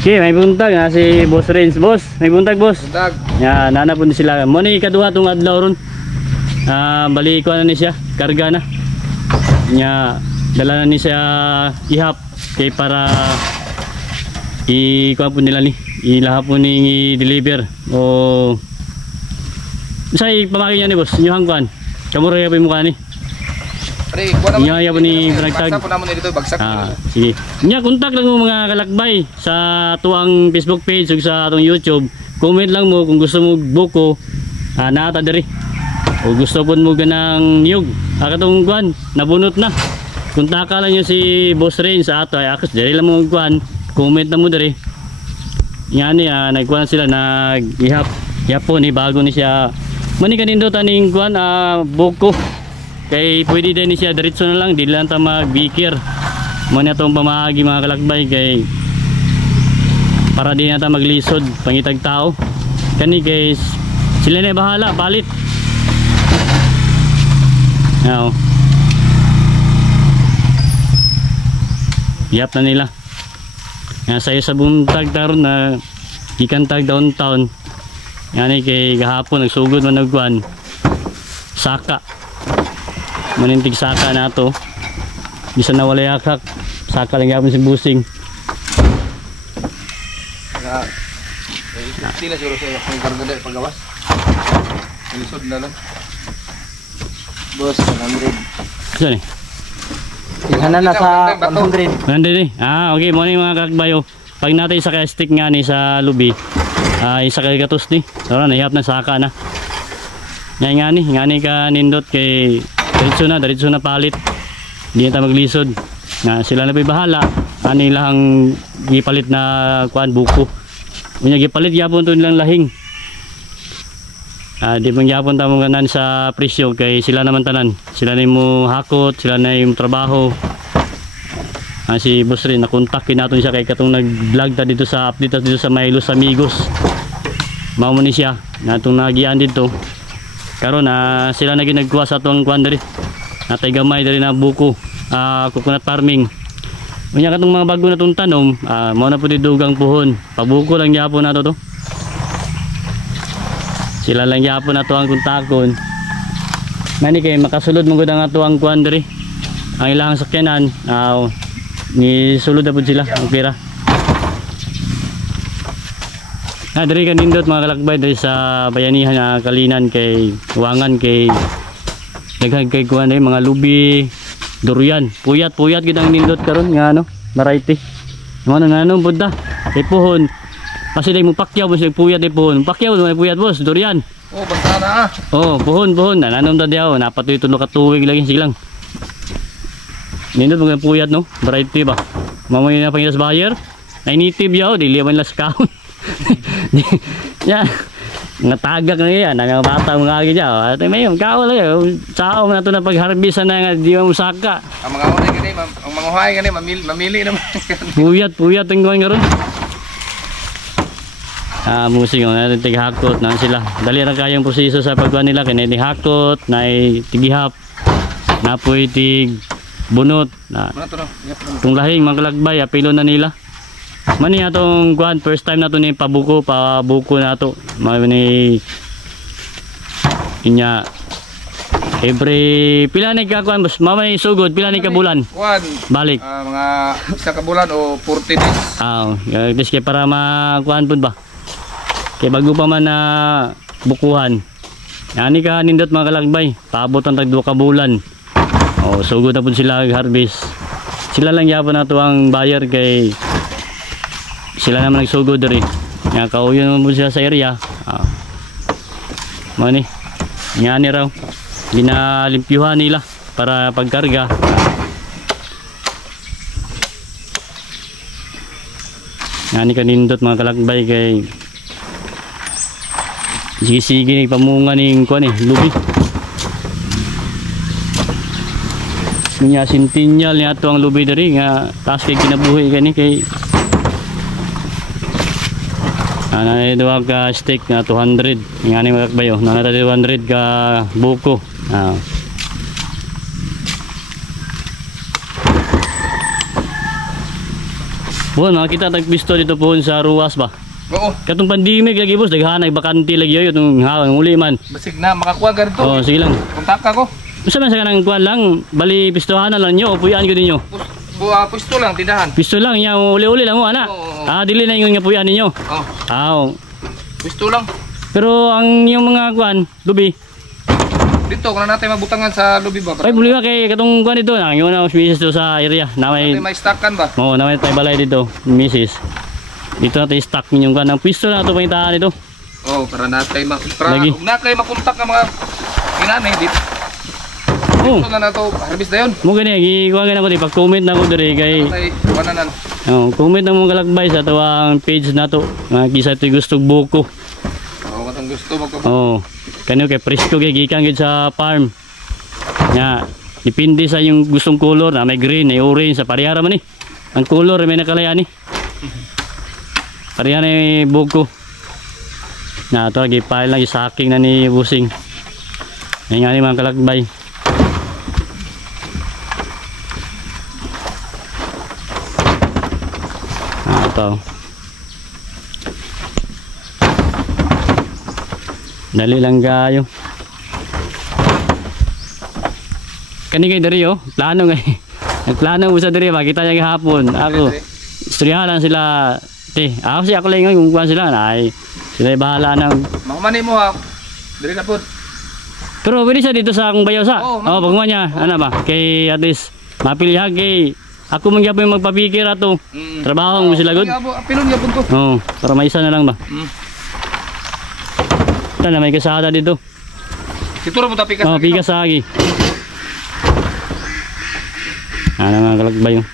Okay, may buntag na si Boss Renz. Boss, may buntag boss. Buntag. Ya, nana po sila. Mo ni ikaduha tong adlaw ron. Bali ko na ni siya, karga na. Nya dala na ni siya ihap kay para kuha po nila ni ilaha po ni deliver o say pamaki niya ni boss inyong kuan kamura ya po yung mukha ni pre kuha naman inya po ni bragtag bagsak po naman dito bagsak sige nya kontak lang mo mga kalakbay sa tuang Facebook page ug sa atong YouTube, comment lang mo kung gusto mo buko naata diri o gusto po mo ganang niyog akatong kuan nabunot na. Kontak lang nyo si Boss Renz sa ato ay akas diri lang mo kuan comment na mo diri yan nagkuhan sila nag-ihap po ni bago ni siya mani kanindot aning kuhan buko kay pwede din ni siya diretso na lang di lang ta magbikir mani atong pamagi mga kalakbay kay para di na ta maglisod pangitag tao kani guys sila na bahala palit now ihap na nila sayo sa buntag taron na ikantag downtown yan kay gahapon nagsugod man nagkuhan saka manintig saka na to bisa na wala yakak saka lang yapon si busing sila siguro sa yung karga dahil paggawas ilisod na lang boss 100 saan eh tingnan na sa 100. Nandun okay mo na yung mga kakbayo. Pag natin isa kaya stick nga ni sa lubi, isa kaya gatos ni. So nahihap na saka na. Nga ni ka nindot kay diretso na palit. Hindi na maglisod. Na sila na bahala. Ani lang gipalit na kuan buko. Unya gipalit yapon to nilang lahing. Di bang yapon ta mo ganan sa presyo kay sila naman tanan. Sila na mo hakot, sila na yung trabaho. Si Boss Renz nakontakin natin siya kay katong nag-vlog ta dito sa update dito sa Los Amigos. Mao mo ni siya natong nagian dito. Karon sila na ginagkuha sa atong kuan diri. Natay gamay diri na buko, coconut farming. Unya katong mga bago natong tanom, mao na pud dugang puhon. Pabuko lang gyapon nato to. Sila lang yapon na to ang kontakon. Mani kay makasulod mo gud ang ato ang kuan diri. Ang ilang sakyanan, ni sulod na pud sila ang pira. Diri kanindot mga kalakbay diri sa bayanihan na Kalinan kay Wangan kay daghang kay kuan mga lubi, durian, puyat gid ang nindot karon nga variety. Ano pud ta? Kay puhon. Kasi day mo pakyaw boss puyat day puhon. Pakyaw may puyat boss, durian. Oh, basta na puhon. Nanom ta diaw, napatoy tulo ka tuig lagi silang. Nindot mga puyat no, variety ba. Mamoy na pangilas buyer. Ay nitib yaw, dili man las kaon. Ya. Nga tagak na yan, nga bata mga agi diaw. At may kaon lang, sao man ato na pagharbisan na nga di mo saka. Ang mga unay gani, ang mga uhay gani mamili naman. Puyat ang gawin karon. Musing na tighakot na sila. Dali ra kayang proseso sa pagkuha nila kay hakot, na tigihap, na tig bunot na. Tung lahing mga kalakbay apilo na nila. Mani atong kuan first time nato ni pabuko nato. Mani inya every pila ni ka kuan boss, mamay sugod pila ni ka bulan. Kuan balik. Mga isa ka bulan o 40 days. Dis kay para makuan pud ba. Kay bago pa man na bukuhan. Yani ka nindot mga kalakbay, paabot ang tag 2 ka bulan. Sugod na pud sila harvest. Sila lang yapon nato ang buyer kay sila naman nagsugod diri. Nga kauyon naman pud sila sa area. Mani. Yani raw ginalimpyuhan nila para pagkarga. Yani ka nindot mga kalakbay kay sige pamunga ning kuan lubi. Nya sintinyal ni ato ang lubi diri nga taas kay kinabuhi kani kay duha ka steak na 200 ngani magbayo na 200 ka buko. Bon, makita tagpisto dito po sa Ruas ba. Oo. Katong pandemic lagi boss, daghanay bakante lagi yo itong hawang uli man. Basig na makakuha ka rito. Oh, sige lang. Kontak ako. Usa man sa kanang kuan lang, bali pistohan na lang nyo, puyan ko ninyo. Pusto lang tindahan. Pisto lang nya uli-uli lang mo ana. Oo. Dili na yung nga puyan ninyo. Oh. Oo. Pusto lang. Pero ang yung mga kuan, lubi. Dito kung natin mabutangan sa lobby ba. Ay buli ka kay katong kuan dito, nang yun na misis to sa area. Na may May stockan ba? na may tay balay dito, misis. Dito natin stock ninyong kuan. Ang pisto na to pangitaan dito. Oh, para natin Lagi. na kayo makontak ang mga inanay dito. Oh. Ito na to, harvest na yun. Mo gani gikuha gana ko di pag-comment na ko diri kay Ay, wananan. comment na mo kalakbay sa tuwang page na to. Nga kisa ti gusto buko. Oo, katong gusto magko. Oh. Kanyo kay presko kay gikan gid sa farm. Nya, depende sa yung gustong color na may green, may orange sa parehara man ni. Ang color may nakalayan ni. Pareha ni buko. Na to gipile lang isaking na ni busing. Ngay nga ni mga kalakbay. Ito. Dali lang kayo. Kani kay diri oh, plano ngay. Nagplano mo sa diri makita niya gihapon. Ako istoryahan lang sila. Ako lang kung kuan sila ay sila bahala nang. Makumani mo ha. Dili na pod. Pero pwede siya dito sa akong bayaw sa. Oo, pagkuha niya, ano ba? Kay at least mapilihan kay ako man gyapon magpapikir ato. Trabaho mo sila good. Apilon gyapon to. Oo, para may isa na lang ba. Tana may kasada dito. Siguro mo tapikas. Oh, pikas sa agi. Ano nga kalakbay yun.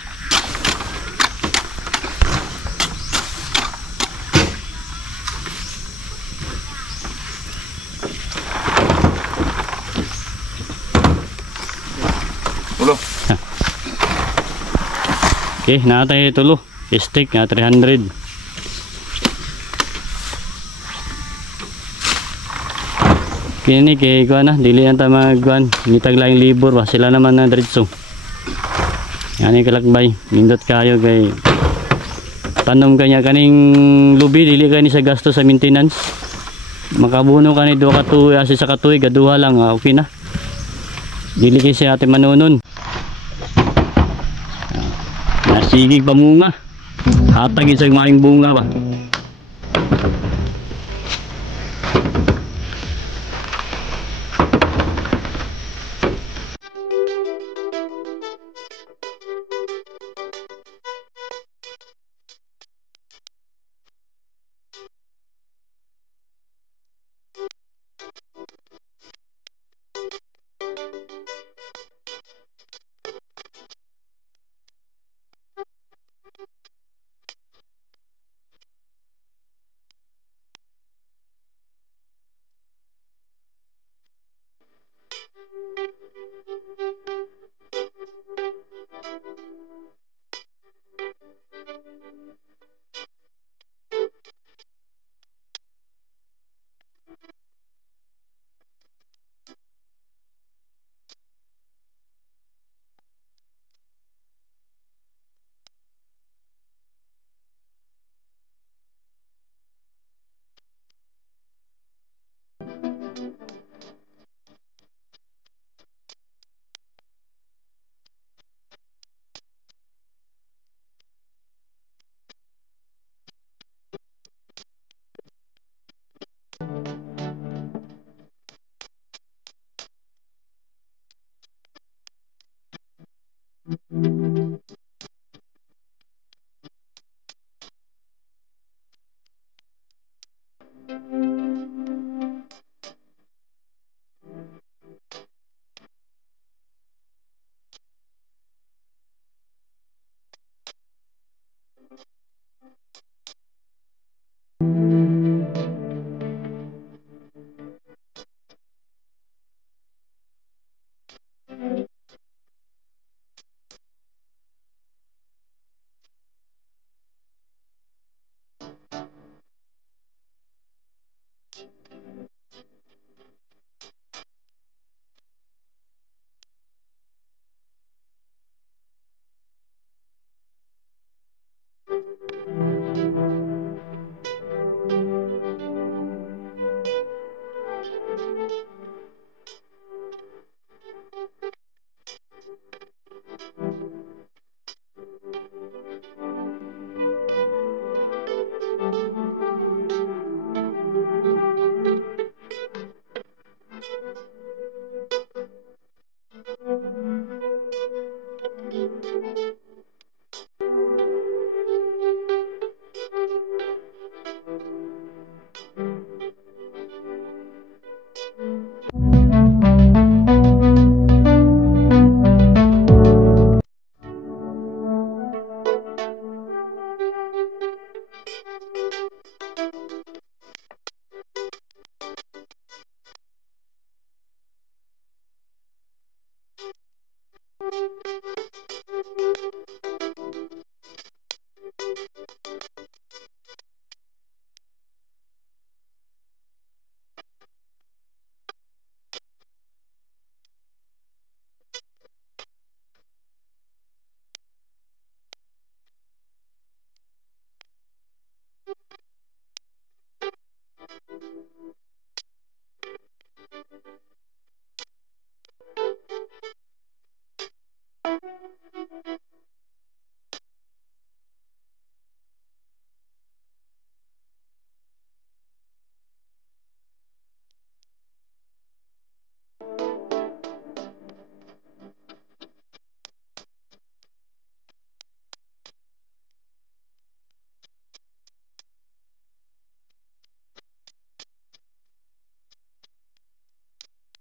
Tulo. Okay, natay tulo. Stick na 300. Kini kay kuan na dili anta magkuan ngitag laing libur ba sila naman na diretso. Yani kalakbay nindot kayo kay tanom kanya kaning lubi dili kani sa gasto sa maintenance. Makabuno kani duha ka tuig asa sa katuig gaduha lang okay na. Dili kay sa ate manunon. Nasigig pamunga. Hatag isang maing bunga ba.